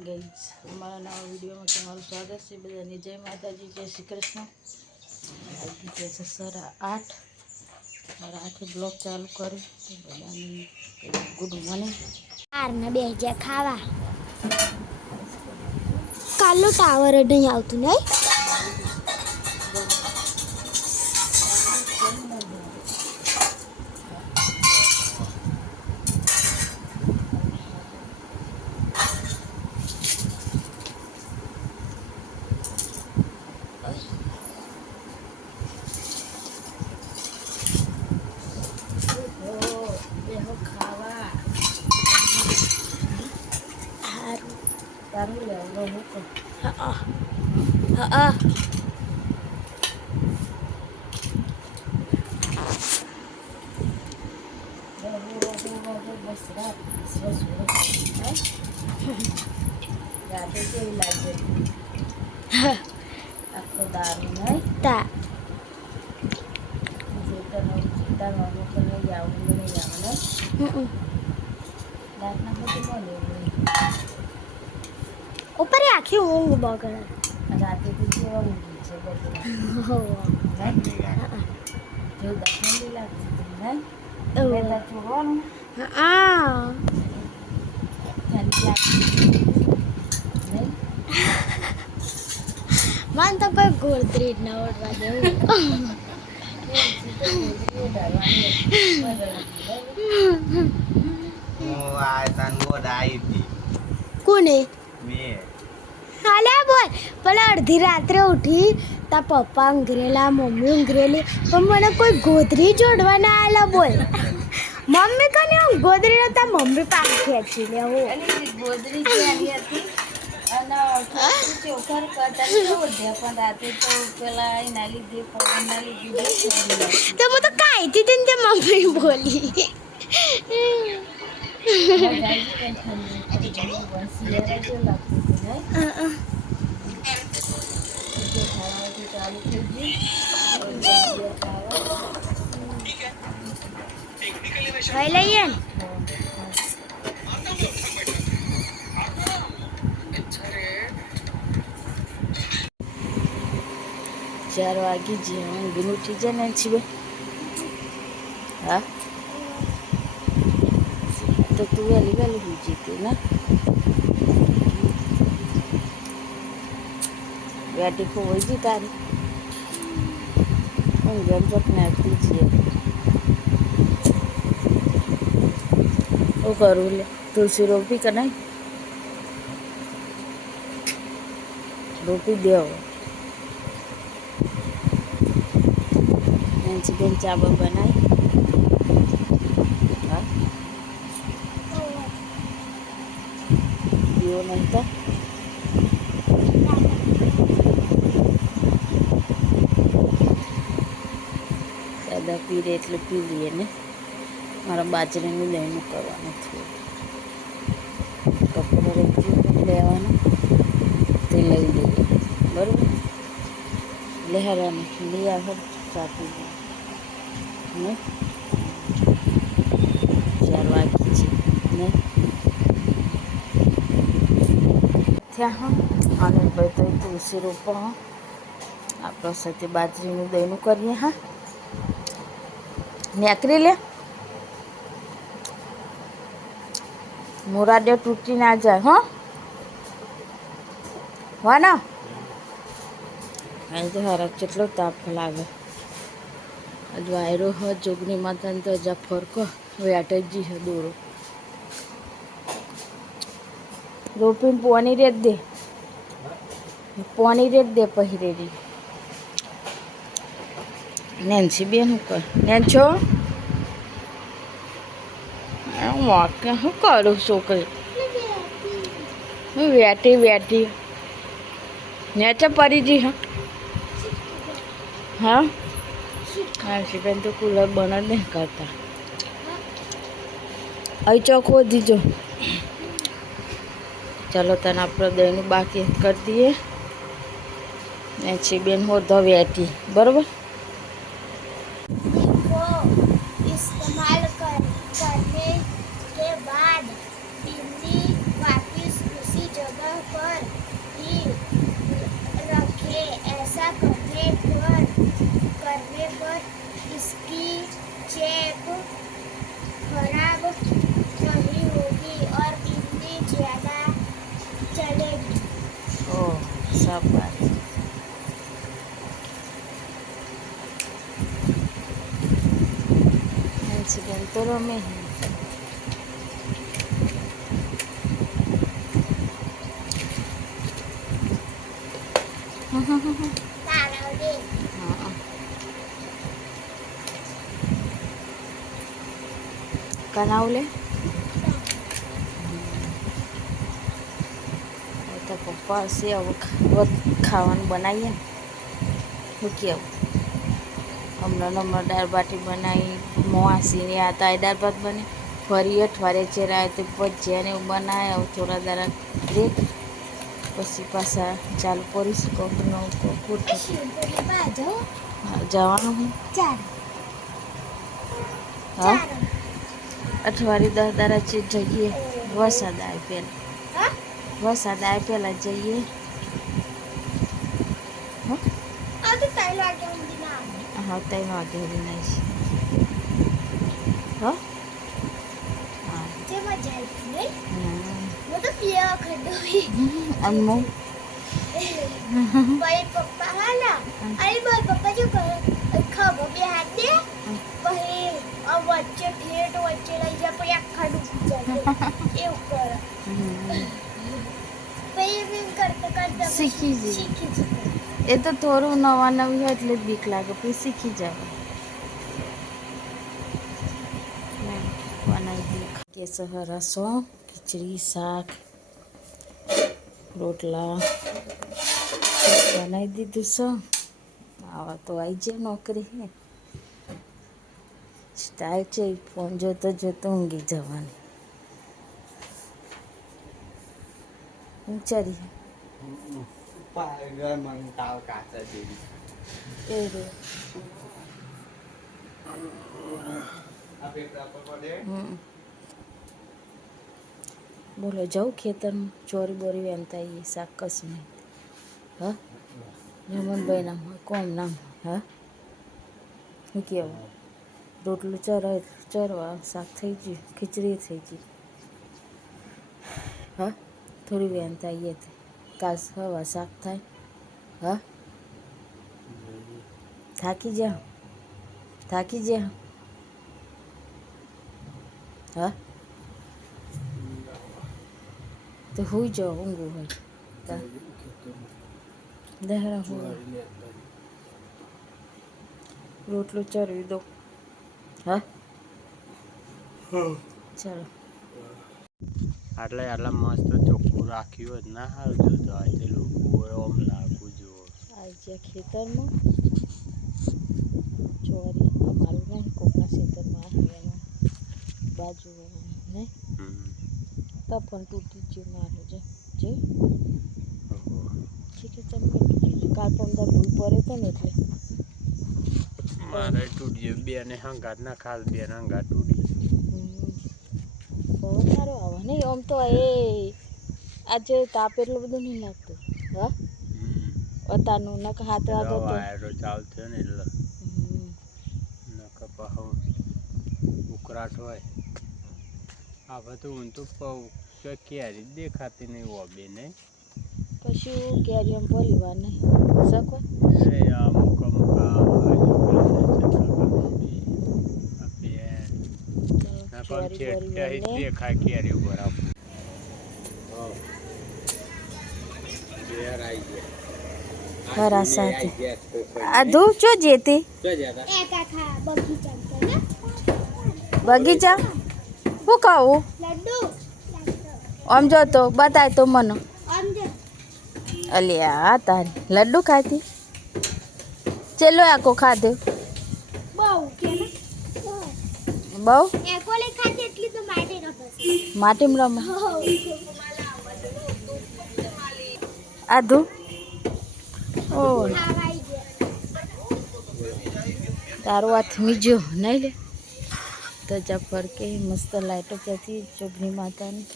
Morning guys, અમારા નવા વિડીયોમાં તમારું સ્વાગત છે. બધાની જય માતાજી, જય શ્રી કૃષ્ણ. આજની છે 8:30. મારા 8 બ્લોગ ચાલુ કરી તો બધાની ગુડ મોર્નિંગ. ને બે ગયા ખાવા. કાલનો ટાવર નહીં આવતું નહીં. તારું લેવલો મૂકો. હા બસ રાતે કેવી લાગે આખો દારૂ નહીં તા તાર મામું તો નહીં આવું નહીં આવે રાતના બધું મળે ઉપર આખી ઊંઘ બગડે. રાતે તો કેવા ઊંઘી છે બધું જો દર્શન લાગતી નહીં છોડવાનું મને તો કોઈ ગોળતરી જ ના ઓળવા દેવું. કોને હાલે બોલ પેલા અડધી રાત્રે ઉઠી તા પપ્પા ઊંઘરેલા મમ્મી ઊંઘરેલી પણ મને કોઈ ગોદરી જોડવા ના આલા બોલ. મમ્મી કને ગોદરી નતા મમ્મી પાસે ખેંચી લે હું ગોદરી જેવી હતી અને ચોખર કરતા પણ રાતે તો પેલા એના લીધે પવનના લીધે તો હું તો કાંઈથી હતી ને તે મમ્મી બોલી. ખાઈ લઈએ ને 4 વાગી જે ઊંઘીને ઉઠી જાય ને છીએ. હા તો તું વહેલી વહેલી ઉઠી હતી ને બેટી ખોવાઈ ગઈ તારી ઊંઘેમ ચોક નાખતી છીએ. શું કરું લે તુલસી રોપી કે નહીં રોપી દેવો. ચિકન ચાવલ બનાવી હા પીવો નહીં તો દાદા પીરે એટલે પી લઈએ ને. મારા બાજરાનું દહીંનું કરવાનું થોડું કપડો લેવાનું તે લઈ લઈએ બરાબર લહેરાનું લઈ આવે ચાપી દઈએ ને 4 વાગી છે ને ત્યાં અને ભાઈ તો તુલસી રોપો આપણો સાથે બાજરીનું દહીંનું કરીએ. હા નેકરી લે મોરાડે તૂટી ના જાય. હો વાના અહીં તો હારા કેટલો તાપ લાગે. હજુ વાયરો હ જોગની માતાને તો હજા ફરકો વેટજી છે દોરો રોપીને પોની રેત દે પહેરેલી નેન્સી બેન શું કર નેન્છો વાકે શું કરું છોકરી હું વેટી નેચે પડી જી. હા નેન્સી બેન તો કુલર બંધ જ નહીં કરતા. અહીં ચોખ્ખો દીજો. ચાલો તને આપણે દહીંનું બાકી કરી દઈએ. નેન્સી બેન હો તો વેટી બરાબર. इस्तेमाल करने के बाद बिल्ली वापस उसी जगह રમે કનાવલે તો પપ્પા હશે હવે ખાવાનું બનાવીએ ને શું કેવું હમણાં દાળ બાટી બનાવી મોસીને હતા એ દાળ ભાત બને ફરી અઠવાડિયે ચેરા તે ભજીયા ને એવું બનાવે હવે થોડા દાડા બ્રેક પછી પાછા ચાલુ કરીશું જવાનું હું હા અઠવાડિયે 10 દાડા જઈએ વરસાદ આવે પહેલાં જઈએ હા 3 વાગે સુધી નહીં હા અનમો પપ્પા હાલા અરે બોલ પપ્પા જો ખબર બે હાથ દે પછી વચ્ચે ઠેઠ વચ્ચે લઈ જાય પછી આખા ડૂબી જાય એવું કરે પછી કરતા કરતા શીખી જઈએ એ તો થોડું નવા નવી હોય એટલે જ બીક લાગે પછી શીખી જાવ બનાવી દઈએ કેસર રસો ખીચડી શાક રોટલા બનાવી દીધું છે આવા તો આવી જાય નોકરી હે સ્ટાઇલ છે ફોન જોતો જોતો ઊંઘી જવાની ઊંચારી બોલો જાઉં ખેતરમાં ચોરી બોરી વેનતા એ શાક કશું નહીં હા હેમંતભાઈ નામ હોય કોમ નામ હા શું કહેવું રોટલું ચરવા શાક થઈ ગયું ખીચડી થઈ ગઈ હા થોડી વેનતા એ કાલ હવા શાક થાય હા થાકી જા હા તો હોઈ જાઓ ઊંઘું હોય દહરા હોય રોટલું ચરવી દો હા ચાલો આટલા મસ્ત ચોખ્ખું રાખ્યું હોય ના સારું જોતો આજે લોકો ઓમ લાગવું જુઓ આજે ખેતરમાં ચોરી અમારું નહીં કોકના ખેતરમાં એમાં બાજુ નહીં તો પણ તૂટી ગયું મારું જે ચીકી ચમકે તૂટી ગયું કાલ પંદર ભૂલ પડે તો ને એટલે મારે તૂટી ગયું બે ને હંગાત ના ખાલ બે ને હંગાત તૂટી પવન સારો આવે નહીં આમ તો એ આજે તાપ એટલું બધું નહીં લાગતું હા અત્યારનું નક 7 વાગે તો વાયરો ચાલુ થયો ને એટલે નક ઉકળાટ હોય આ બધું ઊંધું કેરી દેખાતી નહીં ઓબે નહીં કશું કેરીઓ ભરીવા નહીં શકો અમુક દેખાય કેરી બરાબર ખરા સાથે આ ધૂપ ચો જેતી બગીચા શું ખાવું આમ જો તો બતાય તો મને અલ્યા તારી લડ્ડુ ખાતી ચેલો આખો ખાધો બહુ માટીમાં રમે આધુ ઓ તારું હાથ મીજો નહીં લે તો જા ફરકે મસ્ત લાઈટો જતી જોગણી માતાની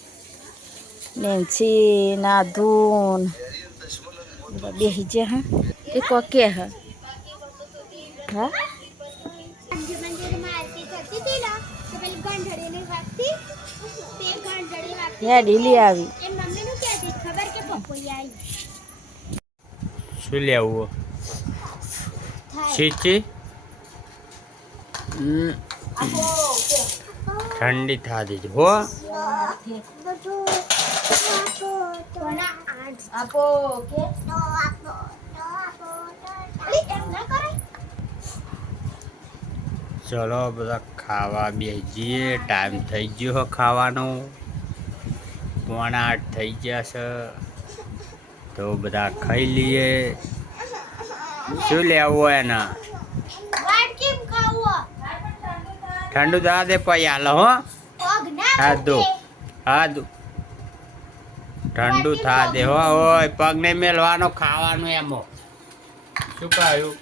નેન્સી નાધૂન બેસી જાય હા એ કોકે હા હા ઢીલી આવી શું લેવું છીચી ઠંડી થા દીધી હો. આપો કે ચલો બધા ખાવા બેસીએ. ટાઈમ થઈ ગયો હો ખાવાનો. 7:45 થઈ ગયા છે. તો બધા ખાઈ લઈએ. શું લેવું હોય ને? ઠંડુ થવા દે પછી હાલો હો. હાદું ઠંડુ થા દે હો. ઓય પગ નહીં મેલવાનો, ખાવાનું એમો. શું કહ્યું?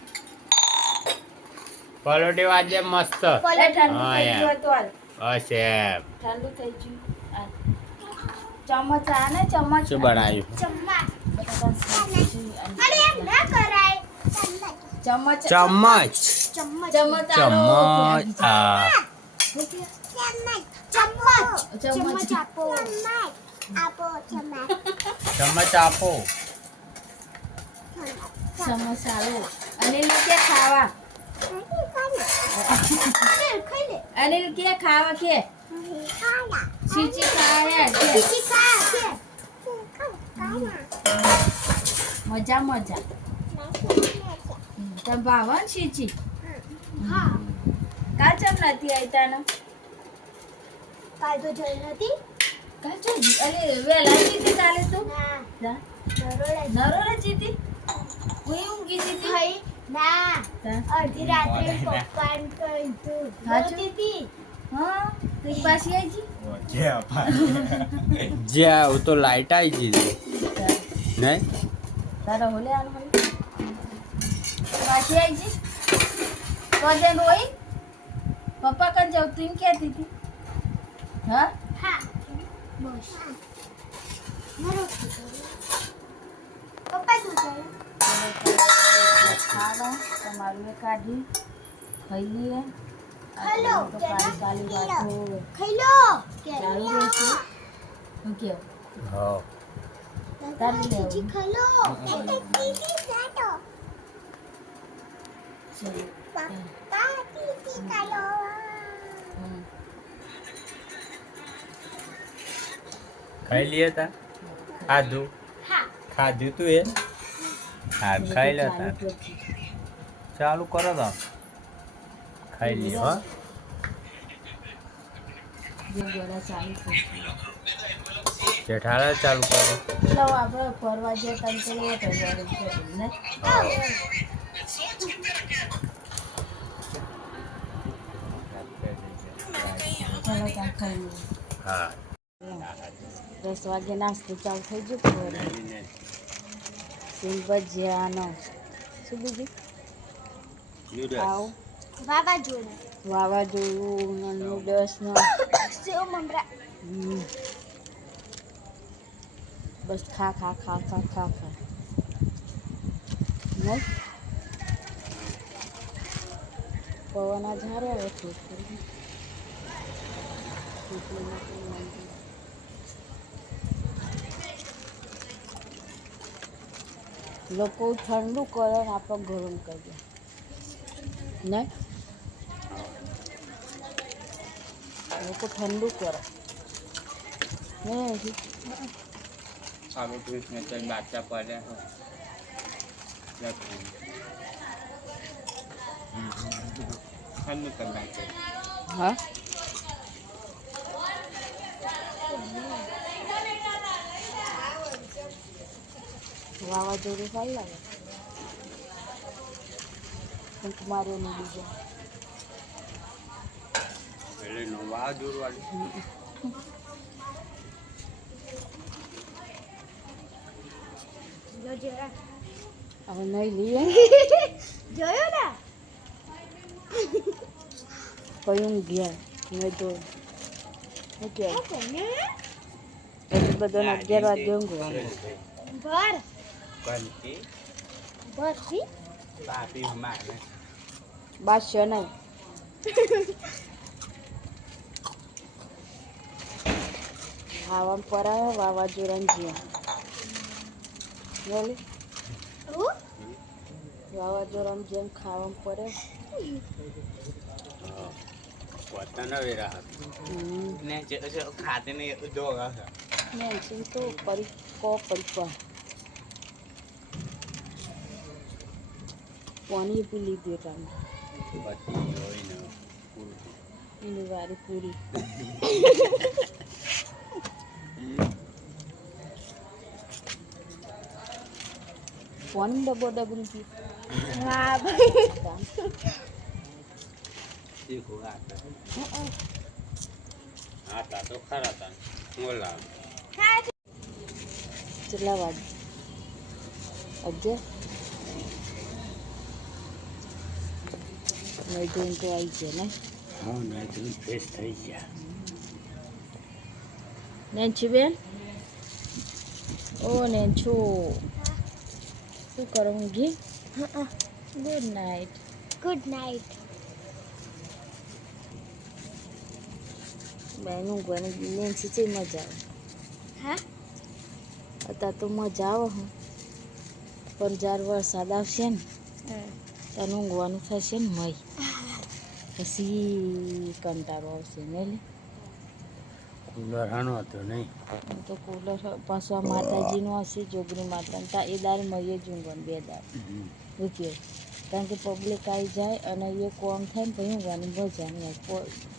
પલોટી વાજે મસ્ત. હા યાર બસ એમ. ઠંડુ થઈ ગયું. ચમચ આ ને ચમચ શું બનાવ્યું? ચમચ ચમચ ચમચ ચમચ. હા ચમચ ચમચ આપો. સમોસાલો અનિલ કે ખાવા અનિલ કે ખાવા કે સીચી ખાયા કે મજા મજા તમ ભાવન સીચી કાલ ચમ નથી આવી તાને કાલ તો જઈ નથી. કાલ ચમ અરે વેલા જીતી કાલે તું ના નરોડા જીતી હું ઊંઘી જીતી ભાઈ ના તા? અડધી રાત્રે પપ્પાને કહ્યું તું હાચું? હતી. હા તું પાછી આવી જ્યાં હું તો લાઈટ આવી ગઈ જી નહીં. તારા હોલે આલ હોલે પાછી આવી જી તો જે રોઈ પપ્પા કન જાવ તું એમ કહેતી હતી હા હા બસ મારો પપ્પા શું કરે? ખાવા તમારું એ કાઢી ખાઈ લઈએ ખાઈ લો, તો કાલી કાલી વાતો ખાઈ લો ચાલુ રહેશે હું કેવું હા તારી લેવું. તીજી ખાઈ લો તીજી ખાતો ચલો પપ્પા તીજી ખાઈ લો હમ. ખાઈ લઈએ તા. ખાધું હા ખાધું તું એ. હા ખાઈ લે તા. ચાલુ કરો તો ખાઈ લઈએ હો. જે ગોળા ચાલુ કરશે જેઠાલાલ ચાલુ કરો. એટલે આપણે ફરવા ગયા તને તો લેટ હજાર ને ચાલો ત્યાં ખાઈ લઈએ હા 10 વાગે નાસ્તો ચાલુ થઈ ગયો સિંગ ભજીયાનો શું બીજું આવ વાવાઝોડું વાવાઝોડું નૂડલ્સનો સેવ મમરા બસ ખા ખા ખા ખા ખા ખા નહીં પવન આ ઝારે આવે થોડું લોકો ઠંડુ કરે ને આપણે ગરમ કરીએ નહીં લોકો ઠંડુ કરે નહીં હજી સારું ટ્વીટ ને તો બાચા પડ્યા ઠંડુ કરી નાખે. હા વાવાઝોડું સારું લાગે પણ મારે નહીં બીજો એટલે નવા દૂરવાળી હવે નહીં લઈએ જોયો ને કયું ગયા મેં તો શું કહેવાય એટલું બધું 11 વાગે ઊંઘવાનું ભર કંતી ભરથી પાપી મારે બાદશાહ નહીં ખાવામાં પરાવે વાવાઝોડાને જ્યાં બોલી વાવાઝોડાની જેમ ખાવામાં પડે પોતાનો વેરા ને ખાતે ને જો નેન્સી તો પરીકો પાણી પી લીધું તમે બધી હોય ને એની વારી પૂરી પાણી ડબલ પી હા શીખું આટલા તો ખરા હતા બોલા કેટલા વાગે 11 નહીં જોઈને તો આવી ગયા ને હા ના તું ફ્રેશ થઈ ગયા નેન્સી બેન ઓ નેન્છો શું કરો ઊંઘી ગુડ નાઇટ ગુડ નાઇટ બેન ઊંઘવાની નેન્સી છે મજા આવે હા અત્યારે તો મજા આવે હું પણ જ્યારે વરસાદ આવશે ને ત્યારે ઊંઘવાનું થશે ને મય પછી કંટાળો આવશે ને લે કુલર હાનો હતો નહીં તો કુલર પાછું આ માતાજીનું હશે જોગણી માતાનું તા એ દાર મયે જ ઊંઘવાનું 2 દાર રૂપિયો કારણ કે પબ્લિક આવી જાય અને એ કોમ થાય ને પછી ઊંઘવાની મજા નહીં આવે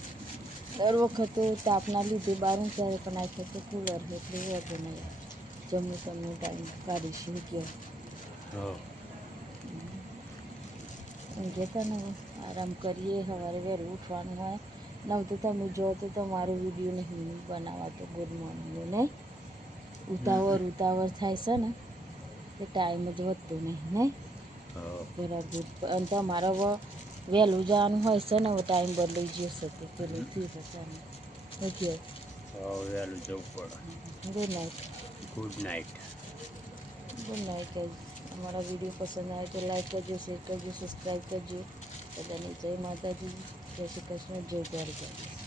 દર વખતે તાપના લીધે બહાર ઊંઘાડે પણ આ વખતે કુલર છે એટલે વધુ નહીં જમવું તમને ટાઈમ કાઢીશું ગયો ઊંઘે તો ને આરામ કરીએ સવારે વહેલું ઉઠવાનું હોય નવ તો તમે જો તો તમારો વિડીયો નહીં બનાવાતો ગુડ મોર્નિંગ નહીં ઉતાવળ થાય છે ને તો ટાઈમ જ વધતો નહીં બરાબર અને તમારે વહેલું જવાનું હોય છે ને ટાઈમ બદલાઈ જશે તો પેલું થઈ જશે ઓકે વહેલું જવું પડે good night good night good night અમારા વિડીયો પસંદ આવે તો લાઈક કરજો શેર કરજો સબસ્ક્રાઈબ કરજો બધાને જય માતાજી જય શ્રી કૃષ્ણ જય દ્વારકા